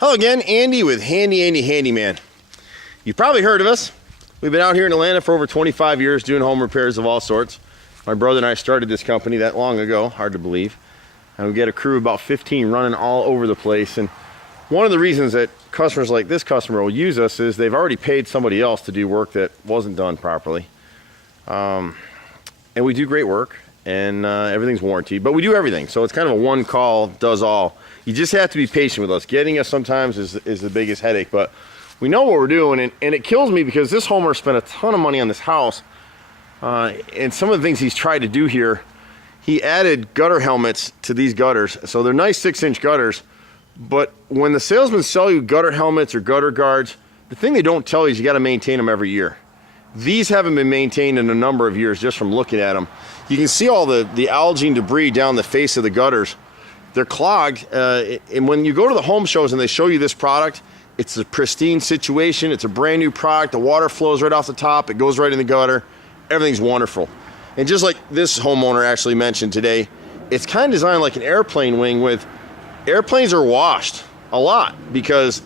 Hello again, Andy with Handy Andy Handyman. You've probably heard of us. We've been out here in Atlanta for over 25 years doing home repairs of all sorts. My brother and I started this company that long ago, hard to believe. And we get a crew of about 15 running all over the place. And one of the reasons that customers like this customer will use us is they've already paid somebody else to do work that wasn't done properly. And we do great work, and everything's warranted, but we do everything. So it's kind of a one call, does all. You just have to be patient with us. Getting us sometimes is the biggest headache, but we know what we're doing, and it kills me because this homeowner spent a ton of money on this house, and some of the things he's tried to do here, he added gutter helmets to these gutters. So they're nice 6-inch gutters, but when the salesmen sell you gutter helmets or gutter guards, the thing they don't tell you is you got to maintain them every year. These haven't been maintained in a number of years just from looking at them. You can see all the algae and debris down the face of the gutters. They're clogged, and when you go to the home shows and they show you this product, it's a pristine situation. It's a brand new product. The water flows right off the top. It goes right in the gutter. Everything's wonderful. And just like this homeowner actually mentioned today, it's kind of designed like an airplane wing with airplanes are washed a lot because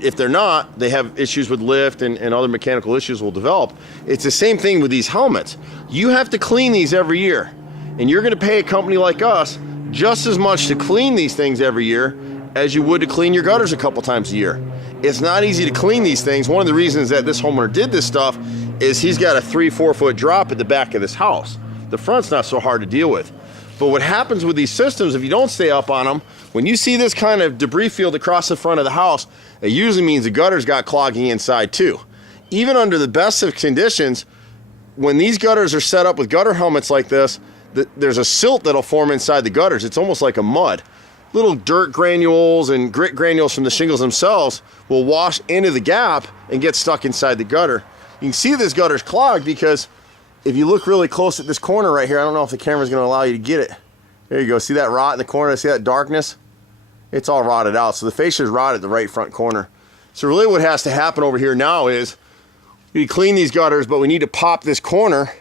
if they're not, they have issues with lift and other mechanical issues will develop. It's the same thing with these helmets. You have to clean these every year, and you're going to pay a company like us just as much to clean these things every year as you would to clean your gutters a couple times a year. It's not easy to clean these things. One of the reasons that this homeowner did this stuff is he's got a 3-4 foot drop at the back of this house. The front's not so hard to deal with. But what happens with these systems, if you don't stay up on them, when you see this kind of debris field across the front of the house, it usually means the gutters got clogging inside too. Even under the best of conditions, when these gutters are set up with gutter helmets like this, there's a silt that'll form inside the gutters. It's almost like a mud. Little dirt granules and grit granules from the shingles themselves will wash into the gap and get stuck inside the gutter. You can see this gutter's clogged because if you look really close at this corner right here, I don't know if the camera's gonna allow you to get it. There you go, see that rot in the corner? See that darkness? It's all rotted out. So the fascia's rotted the right front corner. So really what has to happen over here now is we clean these gutters, but we need to pop this corner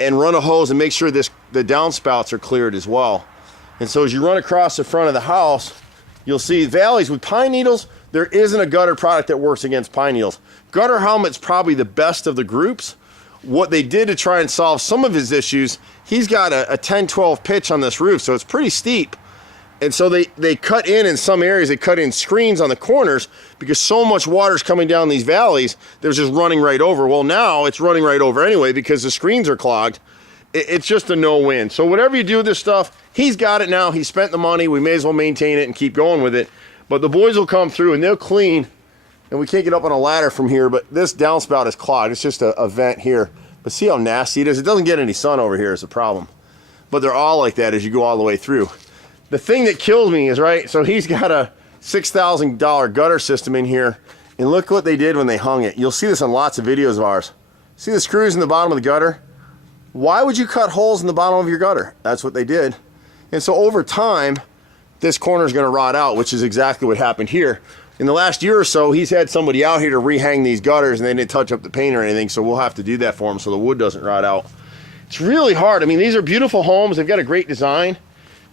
and run a hose and make sure the downspouts are cleared as well. And so as you run across the front of the house, you'll see valleys with pine needles. There isn't a gutter product that works against pine needles. Gutter helmet's probably the best of the groups. What they did to try and solve some of his issues, he's got a 10-12 pitch on this roof, so it's pretty steep. And so they cut in some areas, they cut in screens on the corners because so much water's coming down these valleys, there's just running right over. Well, now it's running right over anyway because the screens are clogged. It's just a no-win. So whatever you do with this stuff, he's got it now. He spent the money. We may as well maintain it and keep going with it. But the boys will come through and they'll clean. And we can't get up on a ladder from here, but this downspout is clogged. It's just a vent here. But see how nasty it is? It doesn't get any sun over here is the problem. But they're all like that as you go all the way through. The thing that kills me is, right, so he's got a $6,000 gutter system in here, and look what they did when they hung it. You'll see this on lots of videos of ours. See the screws in the bottom of the gutter? Why would you cut holes in the bottom of your gutter? That's what they did. And so over time, this corner is going to rot out, which is exactly what happened here. In the last year or so, he's had somebody out here to rehang these gutters, and they didn't touch up the paint or anything, so we'll have to do that for him so the wood doesn't rot out. It's really hard. I mean, these are beautiful homes. They've got a great design.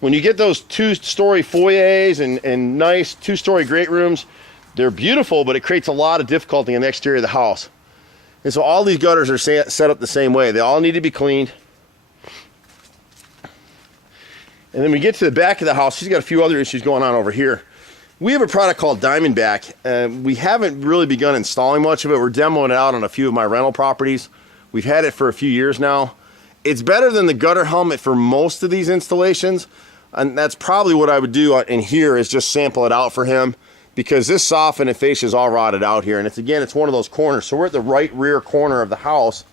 When you get those 2-story foyers and nice 2-story great rooms, they're beautiful, but it creates a lot of difficulty in the exterior of the house. And so all these gutters are set up the same way. They all need to be cleaned. And then we get to the back of the house. He's got a few other issues going on over here. We have a product called Diamondback. We haven't really begun installing much of it. We're demoing it out on a few of my rental properties. We've had it for a few years now. It's better than the gutter helmet for most of these installations. And that's probably what I would do in here is just sample it out for him because this soffit and fascia is all rotted out here. And it's one of those corners. So we're at the right rear corner of the house.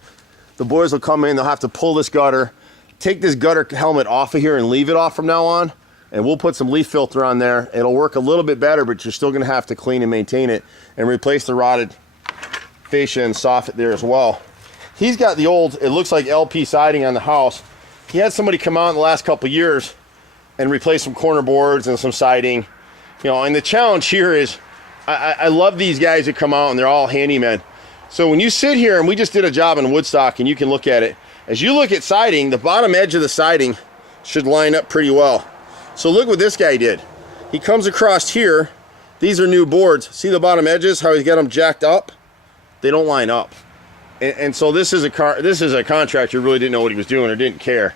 The boys will come in, they'll have to pull this gutter, take this gutter helmet off of here and leave it off from now on. And we'll put some leaf filter on there. It'll work a little bit better, but you're still gonna have to clean and maintain it and replace the rotted fascia and soffit there as well. He's got the old, it looks like LP siding on the house. He had somebody come out in the last couple of years and replace some corner boards and some siding. You know, and the challenge here is, I love these guys that come out and they're all handymen. So when you sit here, and we just did a job in Woodstock and you can look at it, as you look at siding, the bottom edge of the siding should line up pretty well. So look what this guy did. He comes across here These are new boards. See the bottom edges, how he's got them jacked up? They don't line up. And so this is a contractor who really didn't know what he was doing or didn't care.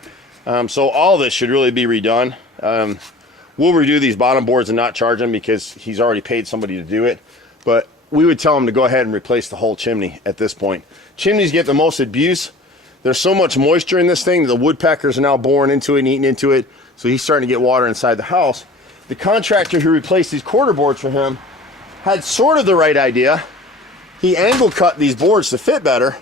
So all this should really be redone. We'll redo these bottom boards and not charge him because he's already paid somebody to do it. But we would tell him to go ahead and replace the whole chimney at this point. Chimneys get the most abuse. There's so much moisture in this thing, the woodpeckers are now boring into it and eating into it. So he's starting to get water inside the house. The contractor who replaced these quarter boards for him had sort of the right idea. He angle cut these boards to fit better,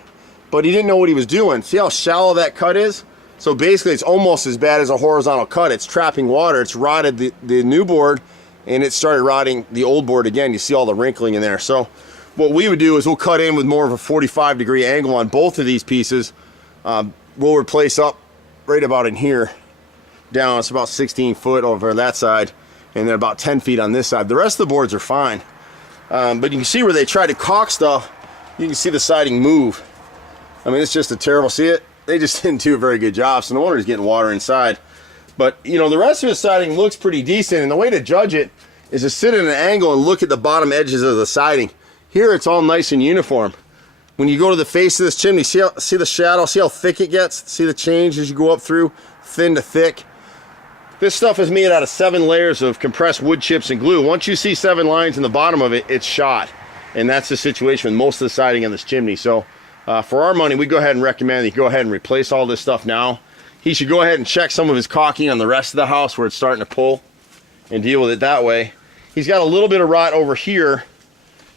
but he didn't know what he was doing. See how shallow that cut is? So basically it's almost as bad as a horizontal cut. It's trapping water. It's rotted the new board, and it started rotting the old board again. You see all the wrinkling in there. So what we would do is we'll cut in with more of a 45-degree angle on both of these pieces. We'll replace up right about in here down. It's about 16 foot over that side, and then about 10 feet on this side. The rest of the boards are fine. But you can see where they try to caulk stuff, you can see the siding move. I mean, it's just a terrible, see it? They just didn't do a very good job, so no wonder he's getting water inside. But, you know, the rest of his siding looks pretty decent, and the way to judge it is to sit at an angle and look at the bottom edges of the siding. Here, it's all nice and uniform. When you go to the face of this chimney, see the shadow, see how thick it gets? See the change as you go up through, thin to thick? This stuff is made out of 7 layers of compressed wood chips and glue. Once you see 7 lines in the bottom of it, it's shot. And that's the situation with most of the siding on this chimney. So for our money, we go ahead and recommend that you go ahead and replace all this stuff now. He should go ahead and check some of his caulking on the rest of the house where it's starting to pull and deal with it that way. He's got a little bit of rot over here.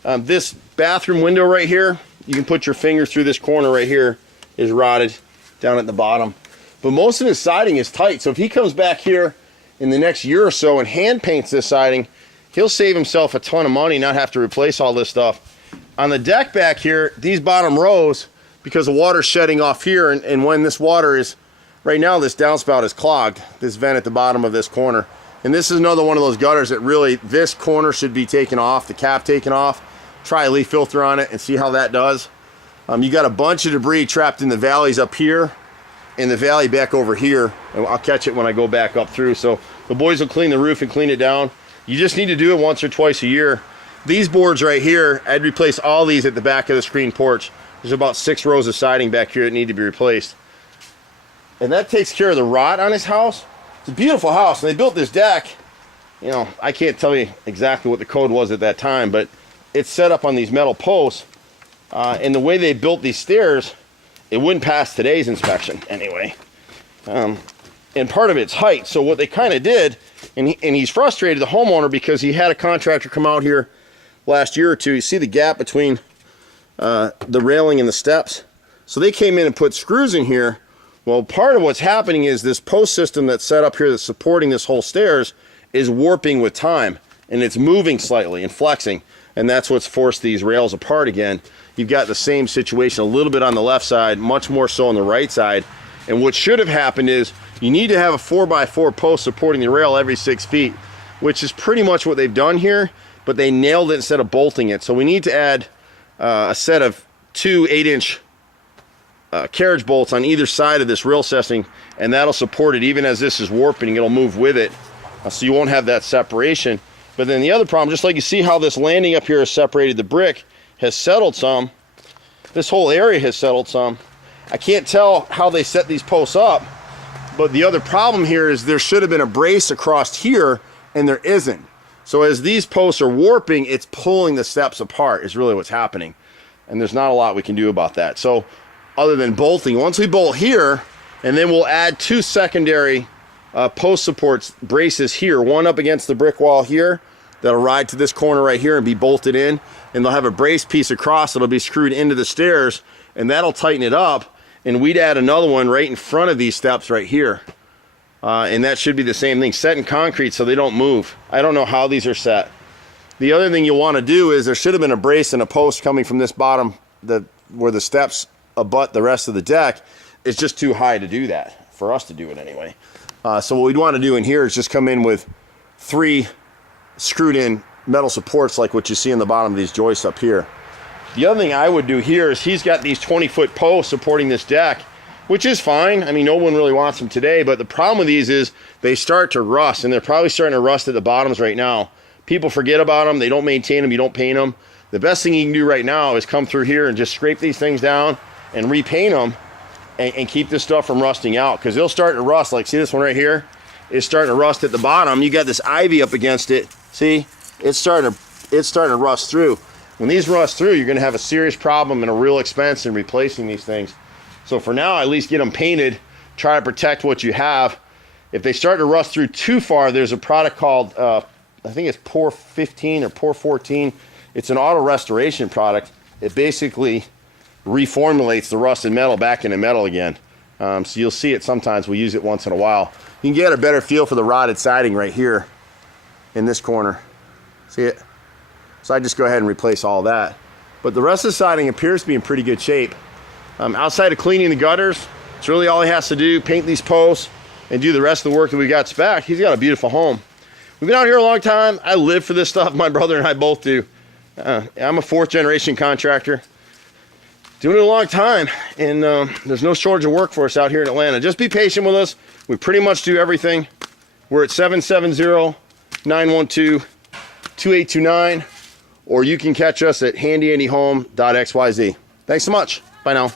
This bathroom window right here, you can put your finger through this corner right here, is rotted down at the bottom. But most of his siding is tight, so if he comes back here in the next year or so and hand paints this siding, he'll save himself a ton of money, not have to replace all this stuff. On the deck back here, these bottom rows, because the water's shedding off here, and when this water is, right now this downspout is clogged, this vent at the bottom of this corner. And this is another one of those gutters that really, this corner should be taken off, the cap taken off. Try a leaf filter on it and see how that does. You got a bunch of debris trapped in the valleys up here, in the valley back over here, and I'll catch it when I go back up through. So the boys will clean the roof and clean it down. You just need to do it once or twice a year. These boards right here, I'd replace all these at the back of the screen porch. There's about 6 rows of siding back here that need to be replaced. And that takes care of the rot on his house. It's a beautiful house, and they built this deck. You know, I can't tell you exactly what the code was at that time, but it's set up on these metal posts. And the way they built these stairs, it wouldn't pass today's inspection anyway. And part of it's height. So what they kind of did, and he's frustrated, the homeowner, because he had a contractor come out here last year or two. You see the gap between the railing and the steps? So they came in and put screws in here. Well, part of what's happening is this post system that's set up here that's supporting this whole stairs is warping with time, and it's moving slightly and flexing, and that's what's forced these rails apart again. You've got the same situation a little bit on the left side, much more so on the right side. And what should have happened is you need to have a 4x4 post supporting the rail every 6 feet, which is pretty much what they've done here, but they nailed it instead of bolting it. So we need to add a set of 2 8-inch carriage bolts on either side of this rail setting, and that'll support it even as this is warping. It'll move with it, so you won't have that separation. But then the other problem, just like you see how this landing up here has separated the brick, has settled some. This whole area has settled some. I can't tell how they set these posts up, but the other problem here is there should have been a brace across here, and there isn't. So as these posts are warping, it's pulling the steps apart is really what's happening. And there's not a lot we can do about that. So other than bolting, once we bolt here, and then we'll add 2 secondary post supports, braces here, one up against the brick wall here, that'll ride to this corner right here and be bolted in, and they'll have a brace piece across that'll be screwed into the stairs, and that'll tighten it up. And we'd add another one right in front of these steps right here, and that should be the same thing, set in concrete so they don't move. I don't know how these are set. The other thing you'll want to do is there should have been a brace and a post coming from this bottom, where the steps abut the rest of the deck. It's just too high to do that, for us to do it anyway. So what we'd want to do in here is just come in with 3 screwed in metal supports like what you see in the bottom of these joists up here. The other thing I would do here is he's got these 20-foot posts supporting this deck, which is fine. I mean, no one really wants them today, but the problem with these is they start to rust, and they're probably starting to rust at the bottoms right now People forget about them. They don't maintain them. You don't paint them. The best thing you can do right now is come through here and just scrape these things down and repaint them and keep this stuff from rusting out, because they'll start to rust. Like, see this one right here? It's starting to rust at the bottom. You got this ivy up against it. See? It's starting to rust through. When these rust through, you're going to have a serious problem and a real expense in replacing these things. So for now, at least get them painted. Try to protect what you have. If they start to rust through too far, there's a product called, I think it's Pore 15 or Pore 14. It's an auto restoration product. It basically reformulates the rusted metal back into metal again. So you'll see it sometimes. We use it once in a while. You can get a better feel for the rotted siding right here in this corner. See it? So I just go ahead and replace all that. But the rest of the siding appears to be in pretty good shape. Outside of cleaning the gutters, it's really all he has to do, paint these posts and do the rest of the work that we got spec. He's got a beautiful home. We've been out here a long time. I live for this stuff. My brother and I both do. I'm a 4th generation contractor. Doing it a long time, and there's no shortage of work for us out here in Atlanta. Just be patient with us. We pretty much do everything. We're at 770-912-2829, or you can catch us at handyandyhome.xyz. Thanks so much. Bye now.